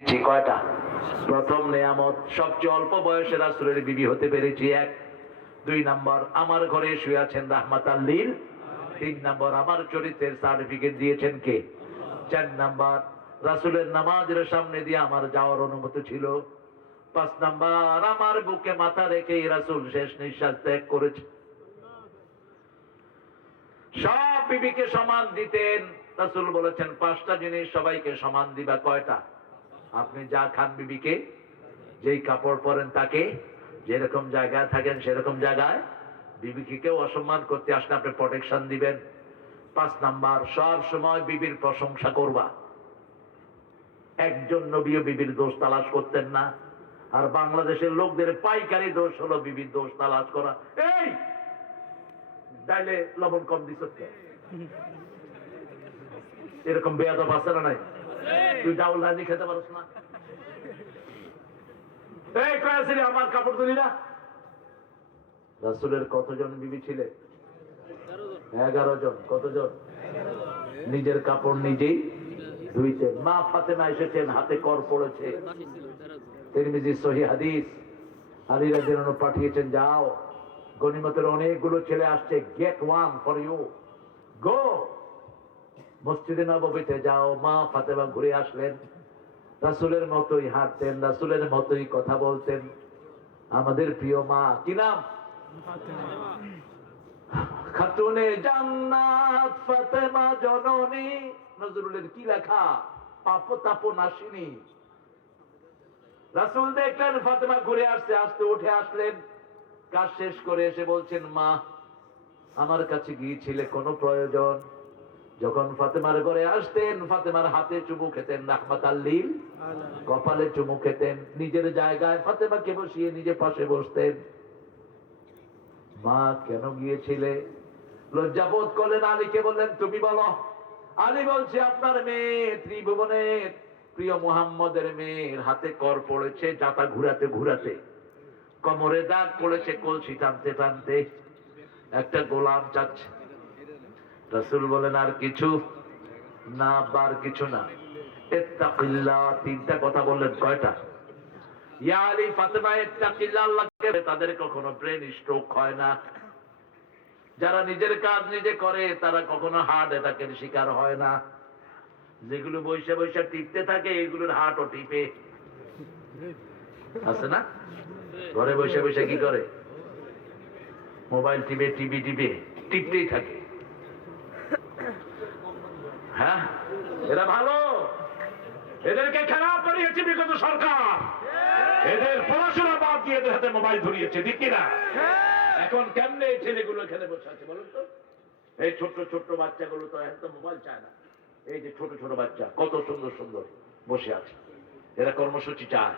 কয়টা? প্রথম নেয়ামত, সবচেয়ে অল্প বয়সে রাসূলের বিবি হতে পেরেছি, এক। 2 নাম্বার, আমার ঘরে শুয়ে আছেন রাহমাতাল লিল। 3 নাম্বার, আমার চরিত্রের সার্টিফিকেট দিয়েছেন কে? 4 নাম্বার, রাসূলের নামাজের সামনে দিয়ে আমার যাওয়ার অনুমতি ছিল। 5 নাম্বার, আমার বুকে মাথা রেখে রাসূল শেষ নিঃশ্বাস ত্যাগ করেছে। সব বিবিকে সমান দিতেন। রাসূল বলেছেন 5টা জিনিস সবাইকে সমান দিবা। কয়টা? আপনি যা খান বিবিকে, যেই কাপড় পরেন তাকে, যেরকম জায়গায় থাকেন সেরকম জায়গায় বিবিকে কেউ অসম্মান করতে আসলে আপনি প্রোটেকশন দিবেন। 5 নাম্বার, সব সময় বিবির প্রশংসা করবা। একজন নবীও বিবির দোষ তালাশ করতেন না। আর বাংলাদেশের লোকদের পাইকারি দোষ হলো বিবির দোষ তালাশ করা। এই ডাইলে লবণ কম দিছ, এরকম বেয়াদব আছে না নাই? তুই ডাউল রাজি খেতে পারছ না? এই কয়েছিলি আমার কাপড় তুলি না। রাসূলের কতজন বিবি ছিলেন? 11 জন। কতজন? নিজের কাপড় নিজেই ধুইতেন। মা ফাতেমা এসেছেন, হাতে কর পড়েছে। তিরমিজি সহিহ হাদিস। আলী রাদিয়াল্লাহু আনহু পাঠিয়েছেন, যাও, গনিমতের অনেকগুলো ছেলে আসছে, গেট ওয়ান ফর ইউ, গো। মসজিদে নববীতে যাও। মা ফাতেমা ঘুরে আসলেন, রাসূলের মতোই হাঁটতেন, রাসূলের মতোই কথা বলতেন। আমাদের প্রিয় মা, কি নাম? খাতুনে জান্নাত ফাতেমা জননী। নজরুলের কি লেখা? পাপ তাপ নাশিনী। রাসূল দেখলেন ফাতেমা ঘুরে আসছে, আসতে উঠে আসলেন, কাজ শেষ করে এসে বলছেন, মা, আমার কাছে গিয়েছিলে কোনো প্রয়োজন? যখন ফাতেমার ঘরে আসতেন, ফাতেমার হাতে চুমু খেতেন, রাহমাতাল লিল, কপালে চুমু খেতেন। নিজের জায়গায় ফাতেমাকে বসিয়ে নিজে পাশে বসতেন। মা, কেন গিয়েছিলে? লজ্জাবোধ করলেন, আলীকে বললেন, তুমি বলো। আলী বলছে, আপনার মেয়ে, ত্রিভুবনের প্রিয় মুহাম্মদের মেয়ের হাতে কর পড়েছে, জাতা ঘুরাতে ঘুরাতে, কোমরে দাগ পড়েছে কলসি টানতে টানতে, একটা গোলাম চাচ্ছে। রাসূল বলেন, আর কিছু না? বার কিছু না। ইত্তাকিল্লাহ, 3টা কথা বললেন। কয়টা? ইয়া আলী, ফাতেমা ইত্তাকিল্লাহ, আল্লাহকে, তাদের কখনো ব্রেন স্ট্রোক হয় না। যারা নিজের কাজ নিজে করে তারা কখনো হার্ট অ্যাটাকের শিকার হয় না। যেগুলো বৈশা বৈশা টিপতে থাকে এগুলোর হার্টও টিপে। আছে না? ঘরে বসে বসে কি করে? মোবাইল টিপে, টিভি টিপে, টিপতেই থাকে। হ্যাঁ, এরা ভালো। এদেরকে খারাপ করিয়েছে বিগত সরকার। এদের পড়াশোনা বাদ দিয়ে এদের হাতে মোবাইল ধরিয়েছে, ঠিক কিনা? এখন কেমনে এই ছেলেগুলো এখানে বসে আছে বলুন তো? এই ছোট্ট ছোট্ট বাচ্চাগুলো তো একদম মোবাইল চায় না। এই যে ছোট ছোট বাচ্চা কত সুন্দর সুন্দর বসে আছে, এরা কর্মসূচি চায়।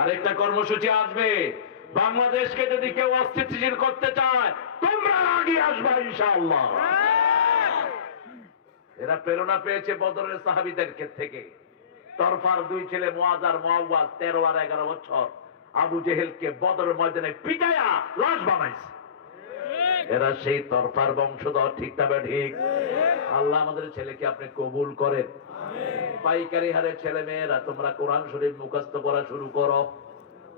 আরেকটা কর্মসূচি আসবে, বাংলাদেশকে যদি কেউ অস্থিতিশীল করতে চায় তোমরা আগে আসবা ইনশাআল্লাহ। এরা প্রেরণা পেয়েছে বদরের সাহাবীদের থেকে। তরফার 2 ছেলে মুআজ আর মুআওয়াজ, 13 আর 11 বছর, আবু জেহেলকে বদরের ময়দানে পিটায়া লাশ বানাইছে। এরা সেই তরফার বংশধর, ঠিক না ঠিক? আল্লাহ আমাদের ছেলেকে আপনি কবুল করেন। পাইকারি হারে ছেলে মেয়েরা তোমরা কোরআন শরীফ মুখস্থ করা শুরু করো।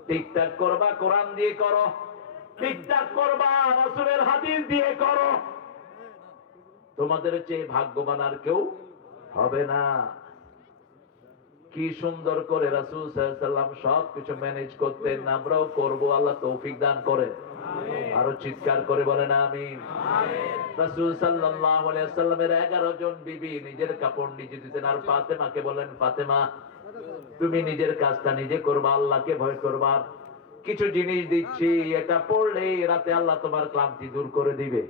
ঠিকঠাক করবা, কোরআন দিয়ে করো। ঠিকঠাক করবা, রাসূলের হাদিস দিয়ে করো। তোমাদের চেয়ে ভাগ্যবান আর কেউ হবে না। কি সুন্দর করে রাসূল সাল্লাল্লাহু আলাইহি ওয়াসাল্লাম সবকিছু ম্যানেজ করতেন। আমরাও করব, আল্লাহ তৌফিক দান করেন। আরো চিৎকার করে বলেন আমিন। রাসূল সাল্লাল্লাহু আলাইহি ওয়াসাল্লামের 11 জন বিবি নিজের কাপড় নিজে দিতেন। আর ফাতেমাকে বলেন, ফাতেমা, তুমি নিজের কাজটা নিজে করবা, আল্লাহকে ভয় করবা। কিছু জিনিস দিচ্ছি, এটা পড়লে রাতে আল্লাহ তোমার ক্লান্তি দূর করে দিবে,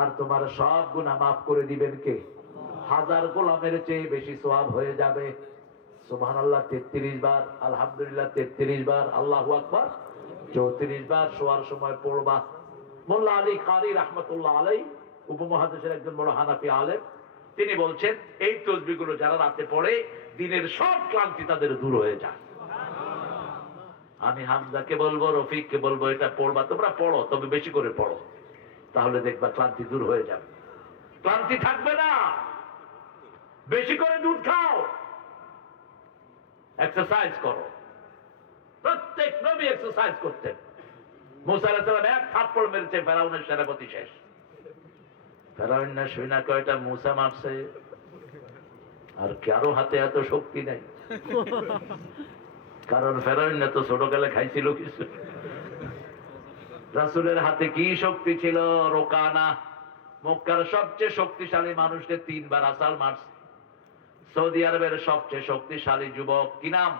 আর তোমার সব গুনাহ মাফ করে দিবেন কে? 1000 গোলামের চেয়ে বেশি সওয়াব হয়ে যাবে। সুবহানাল্লাহ 33 বার, আলহামদুলিল্লাহ 33 বার, আল্লাহু আকবার 34 বার শোয়ার সময় পড়বা। মোল্লা আলী কারি রাহমাতুল্লাহ আলাইহি, উপমহাদেশের একজন বড় হানাফি আলেম, তিনি বলছেন এই তাসবিহগুলো যারা রাতে পড়ে দিনের সব ক্লান্তি তাদের দূর হয়ে যায়। আমি হামজাকে বলবো, রফিককে বলবো, এটা পড়বা। তোমরা পড়ো, তবে বেশি করে পড়ো, তাহলে দেখবা ক্লান্তি দূর হয়ে যাবে, ক্লান্তি থাকবে না। বেশি করে দুধ খাও। এক্সারসাইজ করো। প্রত্যেক নবী এক্সারসাইজ করতেন। মুসা আলাইহিস সালাম এক থাপ্পড় মেরেছে, ফেরাউনের সেনাপতি শেষ। ফেরাউন না শুনা কয়টা মুসা মারছে, আর কারো হাতে এত শক্তি নাই। কারণ ফেরাউন না তো ছোটকালে খাইছিল কিছু। রাসূলের হাতে কি শক্তি ছিল? রোকানা, মক্কার সবচেয়ে শক্তিশালী মানুষকে 3 বার আসাল মারছে। সৌদি আরবের সবচেয়ে শক্তিশালী যুবক কি নাম?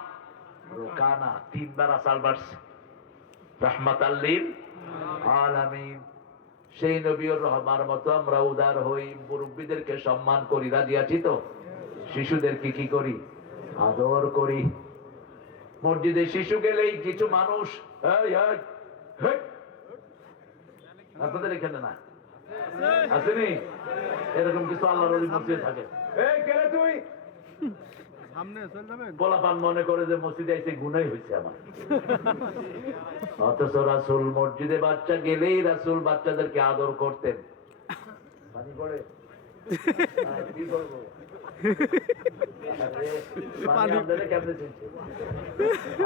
রোকানা, 3 বার আসাল মারছে। রাহমাতাল লিল আলামিন। সেই নবীর রহমার মতো আমরা উদার হই, মুরব্বীদেরকে সম্মান করি, রাজি আছি তো? শিশুদেরকে কি করি? আদর করি। মসজিদে শিশু গেলেই কিছু মানুষ, এই এই হেই, আপনাদের এখানে না আসেনি এরকম কিছু আল্লাহর ওলি মসজিদে থাকে, এই কেন তুই পোলাপান মনে করে যে মসজিদে এসে গুনাই হয়েছে আমার। অথচ রাসূল মসজিদে বাচ্চা গেলেই রাসূল বাচ্চাদেরকে আদর করতেন। পানি পড়ে কি করবো? পানি আপনাদের কেমনে চিনছে?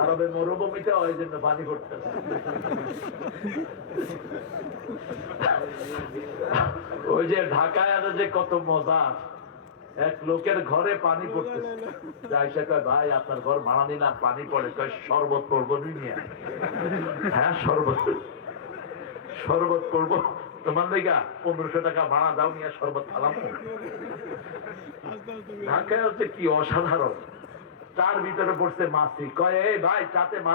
আরবে মরুভূমিতে ওই জন্য পানি পড়তে। ওই যে ঢাকায় আর যে কত মজা, এক লোকের ঘরে পানি পড়তেছে, আয়েশা কয় ভাই আপনার ঘর ভাড়া নিলাম, পানি পড়ে, কয় শরবত করবো নিয়ে। হ্যাঁ শরবত, শরবত করবো তোমার দিকা 1500 টাকা ভাড়া দাও, নিয়ে শরবত খালাম। ঢাকায় হচ্ছে কি অসাধারণ, চার ভিতরে পড়ছে মাছি, কয় এই ভাই চাতে মাছ